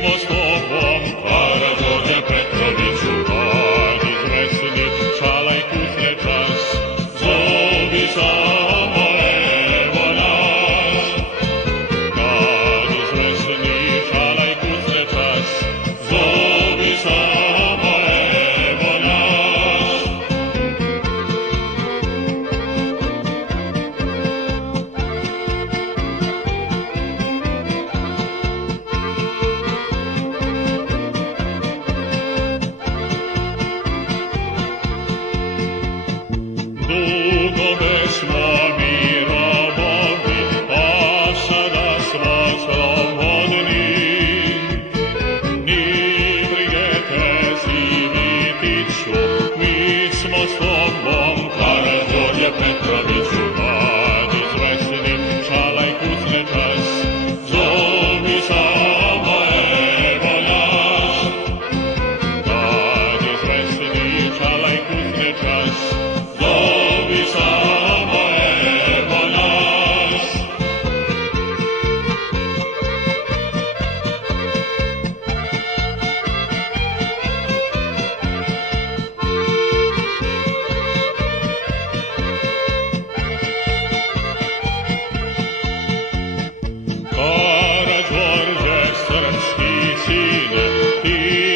smo s tobom, Karađorđe Petroviću, kad izvesni šalaj kusne čas, zovi samo evo nas. Kad izvesni šalaj kusne čas, zovi samo evo nas. Dugove smo mirovali, a sada smo slobodni. Ni brige te sivi tiču, mi smo s tobom, Karađorđe Petroviću, kad izvesni šalaj kusne čas, zovi samo evo nas. Kad izvesni šalaj kusne čas, zovi samo evo nas. Karađorđe, srpski sine, ti